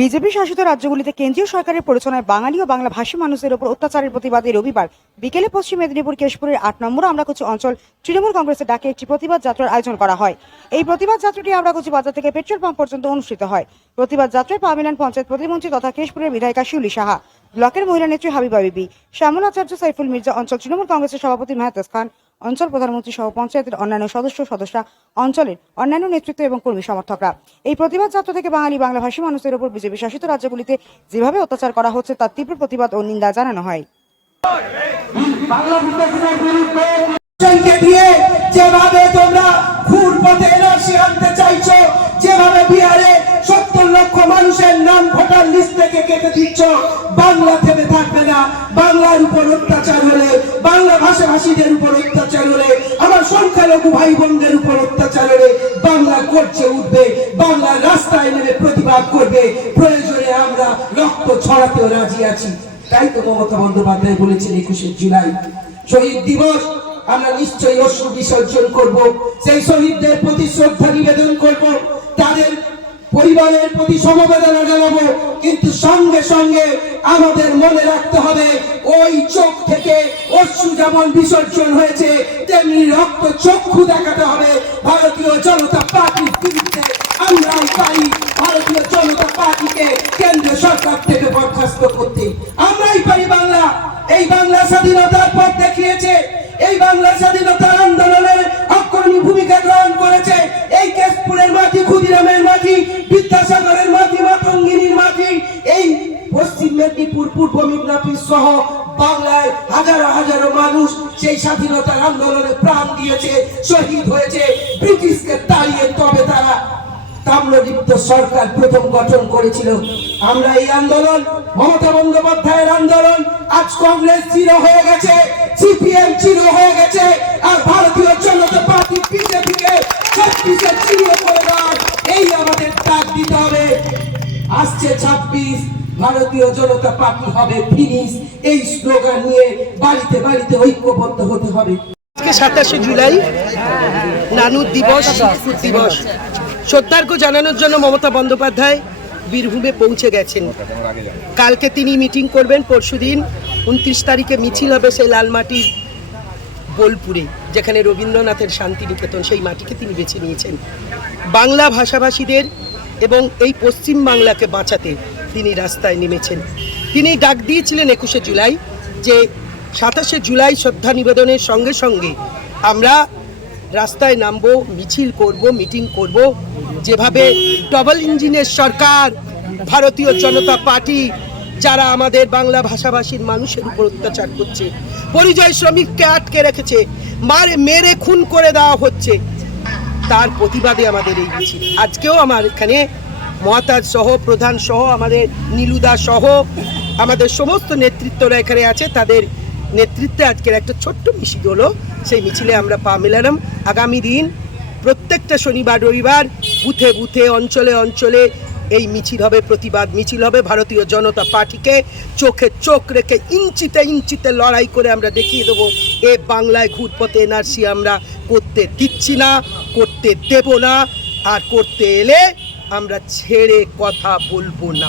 BJP শাসিত রাজ্যগুলিতে কেন্দ্রীয় সরকারের পরিচালনায় বাঙালি ও বাংলা ভাষী মানুষের উপর অত্যাচারের প্রতিবাদে রবিবার বিকেলে পশ্চিম মেদিনীপুর কেশপুরের আট নম্বর আমরাকুচি অঞ্চল তৃণমূল কংগ্রেসের ডাকে একটি প্রতিবাদ যাত্রার আয়োজন করা হয়। এই প্রতিবাদ যাত্রাটি আমরাকুচি বাজার থেকে পেট্রোল পাম্প পর্যন্ত অনুষ্ঠিত হয়। প্রতিবাদ যাত্রায় পা পঞ্চায়েত প্রতিমন্ত্রী তথা কেশপুরের বিধায়িকা শিউলি সাহা। ব্লকের মহিলা নেত্রী হাবিবা বিবি শ্যামল আচার্য সাইফুল মির্জা অঞ্চল তৃণমূল কংগ্রেসের সভাপতি মেহতাজ খান। অঞ্চল প্রধানমন্ত্রী সহ পঞ্চায়েতের অন্যান্য সদস্য সদস্যরা অঞ্চলের অন্যান্য নেতৃত্ব এবং কর্মী সমর্থকরা। এই প্রতিবাদ যাত্রা থেকে বাঙালি বাংলাভাষী মানুষের উপর বিজেপি শাসিত রাজ্যগুলিতে যেভাবে অত্যাচার করা হচ্ছে, তার তীব্র প্রতিবাদ ও নিন্দা জানানো হয়। যেভাবে তোমরা আনতে চাইছো ভোটার থেকে কেটে দিচ্ছ। বাংলা থেমে থাকবে না। বাংলার উপর অত্যাচার হলে, বাংলা ভাষাভাষীদের উপর অত্যাচার হলে, আমার সংখ্যালঘু ভাই বোনদের উপর অত্যাচার হলে বাংলা করছে উঠবে, বাংলা রাস্তায় নেমে প্রতিবাদ করবে। প্রয়োজনে আমরা রক্ত ছড়াতেও রাজি আছি। তাই তো মমতা বন্দ্যোপাধ্যায় বলেছেন একুশে জুলাই। শহীদ দিবস, আমরা নিশ্চয়ই অশ্রু বিসর্জন করব। সেই শহীদদের প্রতি শ্রদ্ধা নিবেদন করব। তাদের পরিবারের প্রতি সমবেদনা জানাব। কিন্তু সঙ্গে সঙ্গে আমাদের মনে রাখতে হবে, ওই চোখ থেকে অশ্রু যেমন বিসর্জন হয়েছে, তেমনি রক্ত চক্ষু দেখাতে হবে। ভারতীয় জনতা পার্টির বিরুদ্ধে আমরাই পাই ভারতীয় জনতা পার্টিকে কেন্দ্র সরকার থেকে পশ্চিম মেদিনীপুর, পূর্ব মেদিনীপুর সহ বাংলায় হাজারো হাজারো মানুষ সেই স্বাধীনতার আন্দোলনে প্রাণ দিয়েছে, শহীদ হয়েছে। ব্রিটিশকে তাড়িয়ে তবে তারা তাম্রদীপ্ত সরকার প্রথম গঠন করেছিল। আমরা এই আন্দোলন, মমতা বন্দ্যোপাধ্যায়ের আন্দোলন, আজ কংগ্রেস চির হয়ে গেছে, সিপিএম চির হয়ে গেছে, আর ভারতীয় জনতা পার্টি বিজেপিকে ছাব্বিশে চিরিয়ে করে এই আমাদের ডাক দিতে হবে। আসছে ছাব্বিশ ভারতীয় জনতা পার্টি হবে ফিনিশ। এই স্লোগান নিয়ে বাড়িতে বাড়িতে ঐক্যবদ্ধ হতে হবে। আজকে সাতাশে জুলাই, নানু দিবস, শিক্ষক দিবস। শ্রদ্ধার্ঘ জানানোর জন্য মমতা বন্দ্যোপাধ্যায় বীরভূমে পৌঁছে গেছেন। কালকে তিনি মিটিং করবেন পরশুদিন উনত্রিশ তারিখে মিছিল হবে সেই লালমাটির বোলপুরে, যেখানে রবীন্দ্রনাথের শান্তিনিকেতন, সেই মাটিকে তিনি বেছে নিয়েছেন। বাংলা ভাষাভাষীদের এবং এই পশ্চিম বাংলাকে বাঁচাতে তিনি রাস্তায় নেমেছেন। তিনি ডাক দিয়েছিলেন একুশে জুলাই যে সাতাশে জুলাই শ্রদ্ধা নিবেদনের সঙ্গে সঙ্গে আমরা রাস্তায় নামবো, মিছিল করব, মিটিং করব। যেভাবে ডবল ইঞ্জিনের সরকার, ভারতীয় জনতা পার্টি, যারা আমাদের বাংলা ভাষাভাষীর মানুষের উপর অত্যাচার করছে, পরিযায়ী শ্রমিককে আটকে রেখেছে, মারে, মেরে, খুন করে দেওয়া হচ্ছে, তার প্রতিবাদে আমাদের এই মিছিল। আজকেও আমার এখানে মহাতাজ সহ, প্রধান সহ, আমাদের নীলুদা সহ, আমাদের সমস্ত নেতৃত্বরা এখানে আছে। তাদের নেতৃত্বে আজকের একটা ছোট্ট মিছিল হলো। সেই মিছিলে আমরা পা মেলালাম। আগামী দিন প্রত্যেকটা শনিবার, রবিবার বুথে বুথে, অঞ্চলে অঞ্চলে এই মিছিল হবে, প্রতিবাদ মিছিল হবে। ভারতীয় জনতা পার্টিকে চোখে চোখ রেখে ইঞ্চিতে ইঞ্চিতে লড়াই করে আমরা দেখিয়ে দেবো। এ বাংলায় ঘুরপথে এনআরসি আমরা করতে দিচ্ছি না, করতে দেব না। আর করতে এলে আমরা ছেড়ে কথা বলব না।